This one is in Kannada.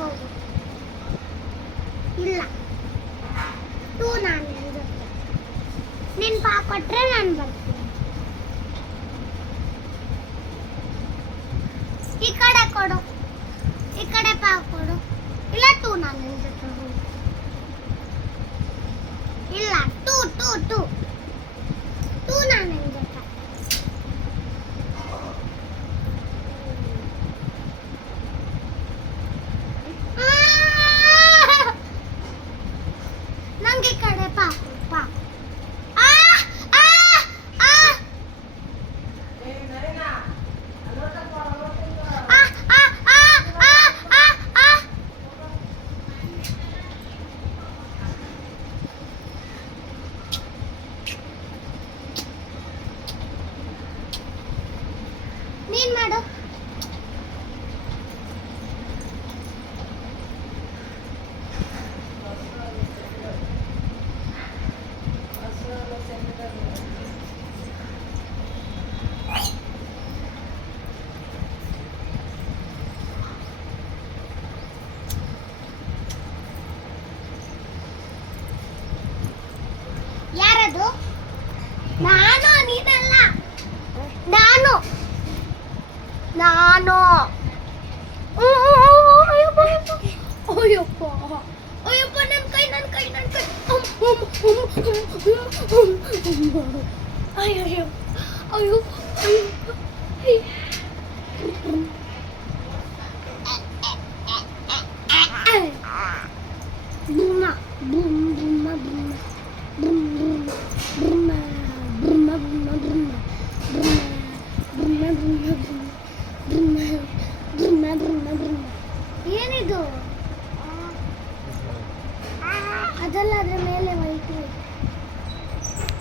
ಹೋಗು. ಇಲ್ಲ ಟೂ ನಾನು ಜೊತೆ ನಿನ್ ಪಾ ಕೊಟ್ರೆ ನಾನು ಬರ್ತೀನಿ. ಈ ಕಡೆ ಕೊಡು, ಈ ಕಡೆ ಪಾ ಕೊಡು. ಇಲ್ಲ ಟೂ ನಾನು ನಿನ್ ಜೊತೆ ಹೋಗು. ಇಲ್ಲ ಟೂ ಟೂ ಟೂ ಟೂ ನಾನು ನಿನ್ ಜೊತೆ. ನಂಗೆ ಈ ಕಡೆ ಪಾ ಪಾ. ನೀನ್ ಮಾಡು. ಯಾರದು? ನಾನು, ನೀನಲ್ಲ. ನಾನು ನಾನು ಅಯ್ಯಪ್ಪ ಅಯ್ಯಪ್ಪ, ನನ್ನ ಕೈ ಅಯ್ಯೋ ಅಯ್ಯೋ ಬುಮ್ಮ ಬುಮ್ಮ ಬುಮ್ಮ ಬುಮ್ಮ ಬುಮ್ಮ ಬುಮ್ಮ ಬುಮ್ಮ ಏನಿದು? ಅದಲ್ಲ, ಅದ್ರ ಮೇಲೆ ವೈಟ್